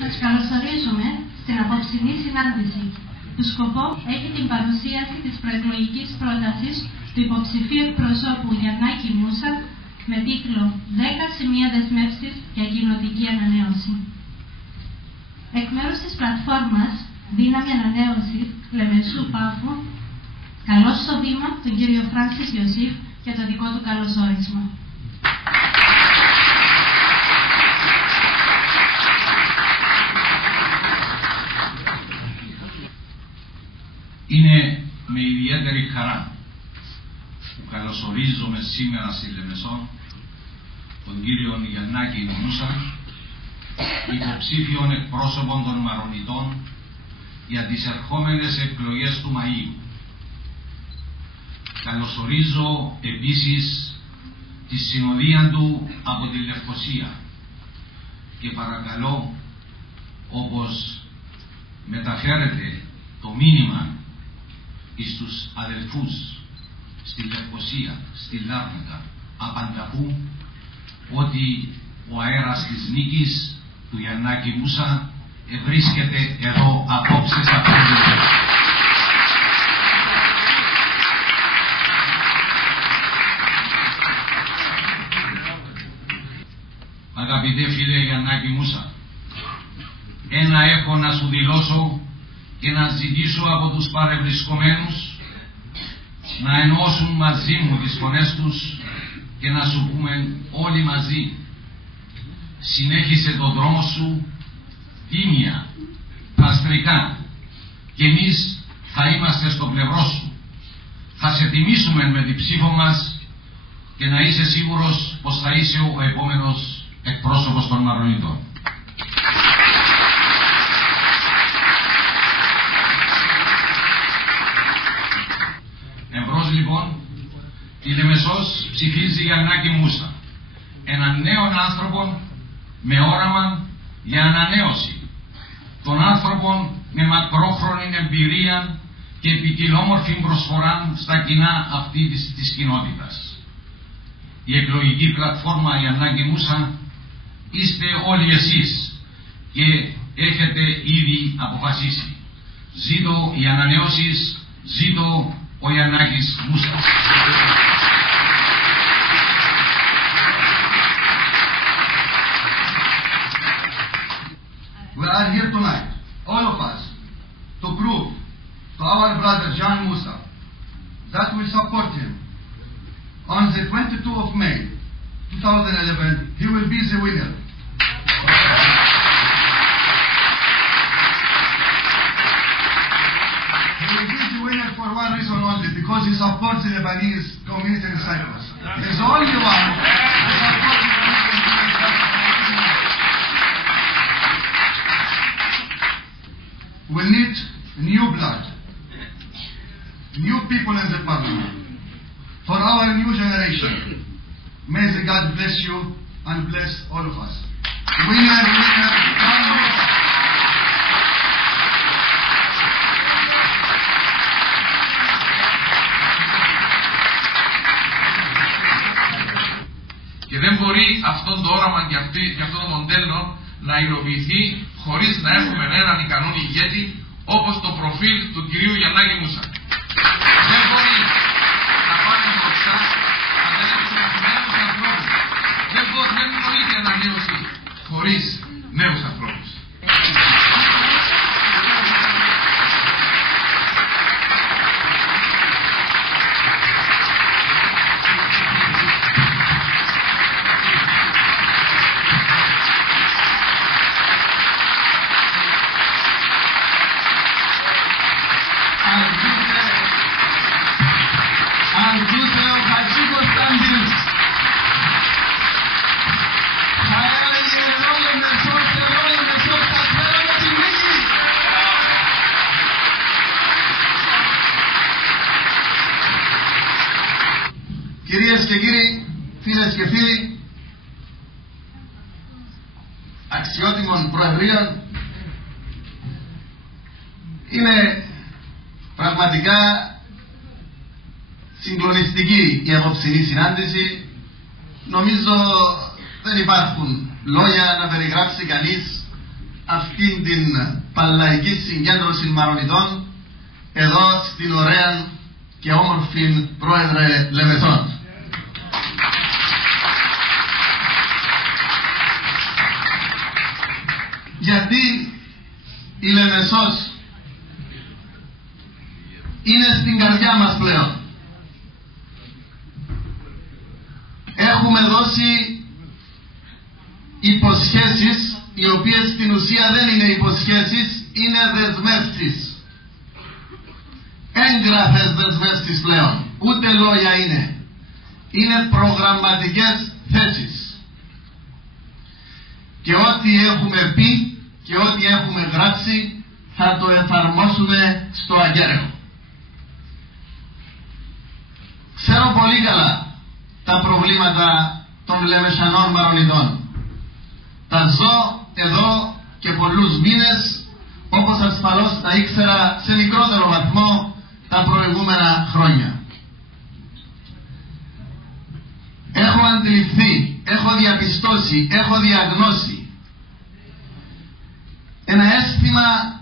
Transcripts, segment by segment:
Σας καλωσορίζουμε στην απόψινή συνάντηση, που σκοπό έχει την παρουσίαση της προεκλογικής πρότασης του υποψηφίου εκπροσώπου Γιαννάκη Μούσα με τίτλο 10 σημεία δεσμεύσεις για κοινοτική ανανέωση. Εκ μέρους της πλατφόρμας Δύναμη Ανανέωσης Λεμεσού Πάφου, καλώς στο βήμα τον κύριο Φράνσις Ιωσήφ για το δικό του καλωσόρισμα. Είναι με ιδιαίτερη χαρά που καλωσορίζομαι σήμερα στη Λεμεσό τον κύριο Γιαννάκη Μούσα, υποψήφιον εκπρόσωπον των Μαρονιτών για τις ερχόμενες εκλογές του Μαΐου. Καλωσορίζω επίσης τη συνοδεία του από τη Λευκοσία και παρακαλώ, όπως μεταφέρεται το μήνυμα στους αδελφούς στη Λευκοσία, στη Λάρνακα, απανταχού, ότι ο αέρας της νίκης του Γιαννάκη Μούσα βρίσκεται εδώ απόψε σε αυτήν την θέση. Αγαπητέ φίλε Γιαννάκη Μούσα, ένα έχω να σου δηλώσω και να ζητήσω από τους παρευρισκομένους να ενώσουν μαζί μου τις φωνές τους και να σου πούμε όλοι μαζί: συνέχισε τον δρόμο σου τίμια, πραστρικά, και εμείς θα είμαστε στο πλευρό σου. Θα σε τιμήσουμε με την ψήφο μας και να είσαι σίγουρος πως θα είσαι ο επόμενος εκπρόσωπος των Μαρονιτών. Εμπρός λοιπόν, η Λεμεσός ψηφίζει Γιαννάκη Μούσα, έναν νέον άνθρωπο με όραμα για ανανέωση, τον άνθρωπο με μακρόχρονη εμπειρία και ποικιλόμορφη προσφορά στα κοινά αυτή της κοινότητας. Η εκλογική πλατφόρμα Γιαννάκη Μούσα είστε όλοι εσείς και έχετε ήδη αποφασίσει. Ζήτω οι ανανεώσεις, ζήτω ο Γιαννάκης Μούσας. We are here tonight, all of us, to prove to our brother Jan Musa that we support him. On the 22 of May 2011, he will be the winner. He will be the winner for one reason only, because he supports the Lebanese community in Cyprus. He's the only one who supports the We need new blood, new people in the parliament, for our new generation. May the God bless you and bless all of us. Winner, winner, winner. Και δεν μπορεί αυτό το όραμα και αυτό το μοντέλο να υλοποιηθεί χωρίς να έχουμε έναν ικανό ηγέτη όπως το προφίλ του κυρίου Γιαννάκη Μούσα. Δεν μπορεί να πάρει μπροστά αν δεν έχει συνεχισμένους ανθρώπους. Δεν νοείται ανανέωση χωρίς νέους ανθρώπους. Κυρίες και κύριοι, φίλες και φίλοι, αξιότιμων προεδρίων, είναι πραγματικά συγκλονιστική η απόψινή συνάντηση. Νομίζω δεν υπάρχουν λόγια να περιγράψει κανείς αυτήν την παλαϊκή συγκέντρωση Μαρονιτών εδώ στην ωραία και όμορφη πρόεδρε Λεμεσόν. Γιατί η Λεμεσός είναι στην καρδιά μας πλέον. Έχουμε δώσει υποσχέσεις, οι οποίες στην ουσία δεν είναι υποσχέσεις, είναι δεσμεύσεις. Έγγραφες δεσμεύσεις πλέον, ούτε λόγια είναι. Είναι προγραμματικές θέσεις. Και ό,τι έχουμε πει και ό,τι έχουμε γράψει θα το εφαρμόσουμε στο αγέρεο. Ξέρω πολύ καλά τα προβλήματα των Λεμεσανών Μαρονιτών. Τα ζω εδώ και πολλούς μήνες, όπως ασφαλώς τα ήξερα σε μικρότερο βαθμό τα προηγούμενα χρόνια. Έχω αντιληφθεί, έχω διαπιστώσει, έχω διαγνώσει ένα αίσθημα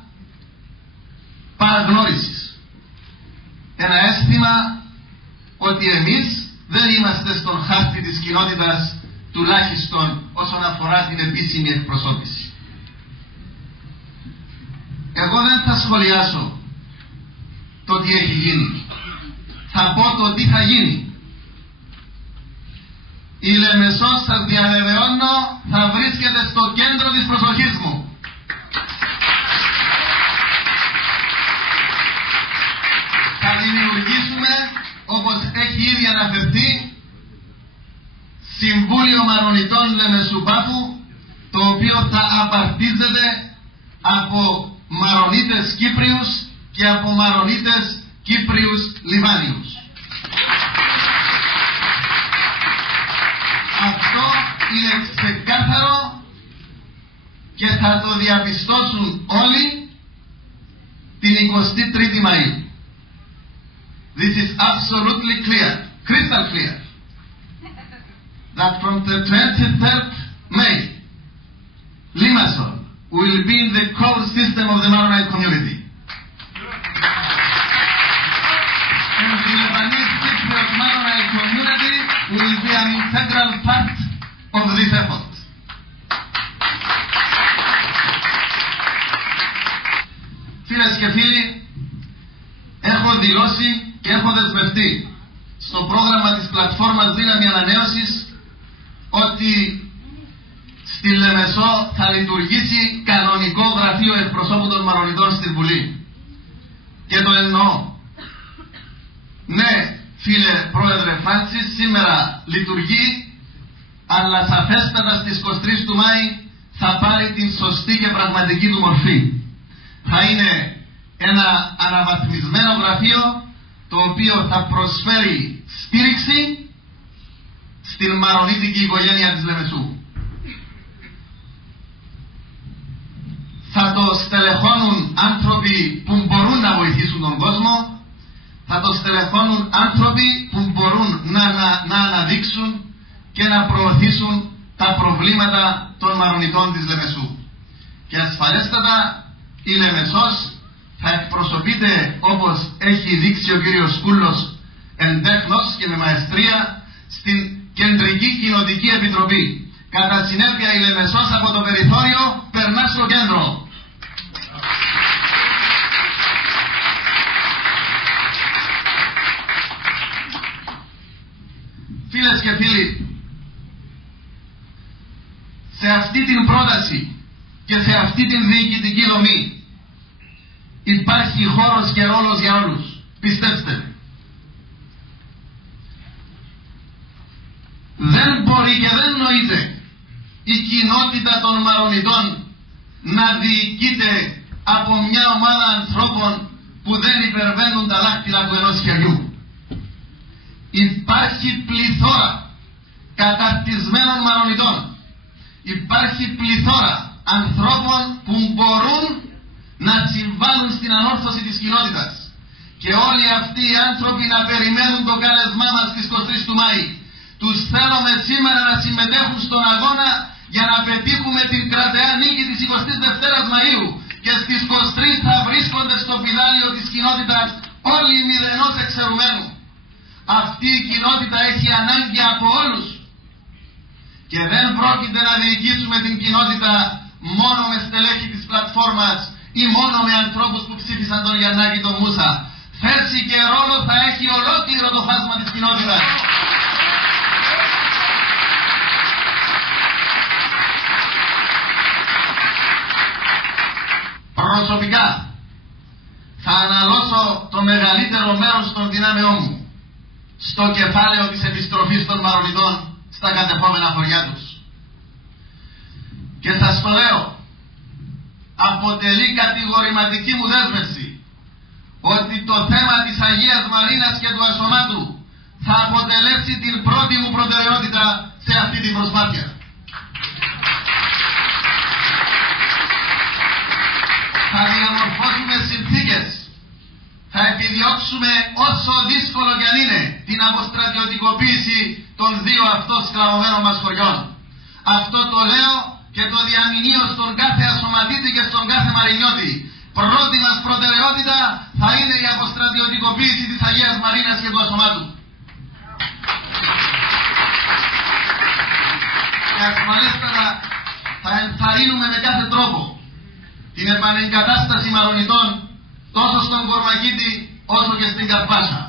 παραγνώρισης. Ένα αίσθημα ότι εμείς δεν είμαστε στον χάρτη της κοινότητας, τουλάχιστον όσον αφορά την επίσημη εκπροσώπηση. Εγώ δεν θα σχολιάσω το τι έχει γίνει. Θα πω το τι θα γίνει. Η Λεμεσός, σας διαβεβαιώνω, θα βρίσκεται στο κέντρο της προσοχής μου. Θα δημιουργήσουμε, όπως έχει ήδη αναφερθεί, Συμβούλιο Μαρονιτών Λεμεσού Πάφου, το οποίο θα απαρτίζεται από Μαρονίτες Κύπριους και από Μαρονίτες Κύπριους Λιβάνιους. Αυτό είναι ξεκάθαρο και θα το διαπιστώσουν όλοι την 23η Μαΐου. This is absolutely clear, crystal clear, that from the 23rd May, Limassol will be in the core system of the Maronite community. And the Lebanese Cypriot Maronite community will be an integral part of this effort. Φίλες και φίλοι, έχω δηλώσει και έχω δεσμευτεί στο πρόγραμμα της πλατφόρμας Δύναμη Ανανέωσης ότι στη Λεμεσό θα λειτουργήσει κανονικό γραφείο εκπροσώπου των Μαρονιτών στη Βουλή. Και το εννοώ. Ναι, φίλε Πρόεδρε Φράνσις, σήμερα λειτουργεί, αλλά σαφέστατα στις 23 του Μάη θα πάρει την σωστή και πραγματική του μορφή. Θα είναι ένα αναβαθμισμένο γραφείο, το οποίο θα προσφέρει στήριξη στην μαρονίτικη οικογένεια της Λεμεσού. Θα το στελεχώνουν άνθρωποι που μπορούν να βοηθήσουν τον κόσμο, θα το στελεχώνουν άνθρωποι που μπορούν να αναδείξουν και να προωθήσουν τα προβλήματα των Μαρονιτών της Λεμεσού. Και ασφαλέστατα η Λεμεσός θα εκπροσωπείται, όπως έχει δείξει ο κύριος Κούλος, εντέχνος και με μαεστρία στην Κεντρική Κοινοτική Επιτροπή. Κατά συνέπεια η Λεμεσός από το περιθώριο περνά στο κέντρο. Φίλες και φίλοι, σε αυτή την πρόταση και σε αυτή την διοικητική δομή υπάρχει χώρος και ρόλος για όλους. Πιστέψτε με. Δεν μπορεί και δεν νοείται η κοινότητα των Μαρονιτών να διοικείται από μια ομάδα ανθρώπων που δεν υπερβαίνουν τα δάχτυλα του ενός χεριού. Υπάρχει πληθώρα καταρτισμένων Μαρονιτών. Υπάρχει πληθώρα ανθρώπων που μπορούν να συμβάλλουν στην ανόρθωση της κοινότητας. Και όλοι αυτοί οι άνθρωποι να περιμένουν το κάλεσμά μας στις 23 του Μάη. Τους θέλουμε σήμερα να συμμετέχουν στον αγώνα για να πετύχουμε την κρατεά νίκη της 22ης Μαΐου και στις 23 θα βρίσκονται στο πιδάλιο της κοινότητας όλοι μηδενός εξαιρουμένου. Αυτή η κοινότητα έχει ανάγκη από όλους και δεν πρόκειται να διοικήσουμε την κοινότητα μόνο με στελέχη της πλατφόρμας ή μόνο με ανθρώπους που ψήφισαν τον Γιαννάκη τον Μούσα. Θέση και ρόλο θα έχει ολόκληρο το φάσμα της κοινότητας. Προσωπικά θα αναλώσω το μεγαλύτερο μέρος των δυνάμεών μου στο κεφάλαιο της επιστροφής των Μαρονιτών στα κατεχόμενα χωριά τους. Και σας το λέω, αποτελεί κατηγορηματική μου δέσμευση ότι το θέμα της Αγίας Μαρίνας και του Ασωμάτου θα αποτελέσει την πρώτη μου προτεραιότητα σε αυτή την προσπάθεια. Θα διαμορφώσουμε συνθήκες, θα επιδιώξουμε όσο δύσκολο κι αν είναι την αποστρατιωτικοποίηση των δύο αυτών σκλαβωμένων μας χωριών. Αυτό το λέω και το διαμηνύω στον κάθε ασωματίτη και στον κάθε μαρινιώτη. Πρώτη μας προτεραιότητα θα είναι η αποστρατιωτικοποίηση της Αγίας Μαρίνας και του Ασωμάτου. Και ασφαλέστατα θα ενθαρρύνουμε με κάθε τρόπο την επανεγκατάσταση Μαρονιτών τόσο στον Κορμακίτη όσο και στην Καρπάσα,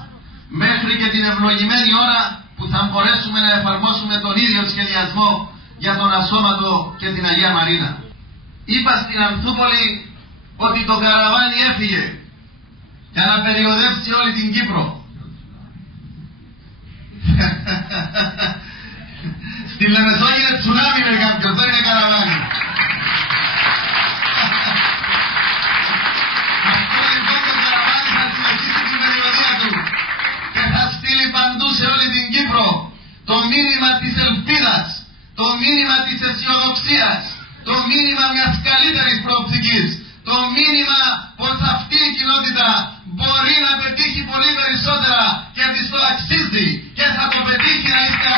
μέχρι και την ευλογημένη ώρα που θα μπορέσουμε να εφαρμόσουμε τον ίδιο σχεδιασμό για τον Ασώματο και την Αγία Μαρίνα. Είπα στην Ανθούπολη ότι το καραβάνι έφυγε για να περιοδεύσει όλη την Κύπρο. Στη Λεμεσό είναι τσουνάμι με κάποιος, δεν είναι καραβάνι. Αυτό λοιπόν το καραβάνι θα συνεχίσει την περιοδία του και θα στείλει παντού σε όλη την Κύπρο το μήνυμα της ελπίδας, το μήνυμα της αισιοδοξίας, το μήνυμα μιας καλύτερης προοπτικής, το μήνυμα πως αυτή η κοινότητα μπορεί να πετύχει πολύ περισσότερα και της το αξίζει και θα το πετύχει να είστε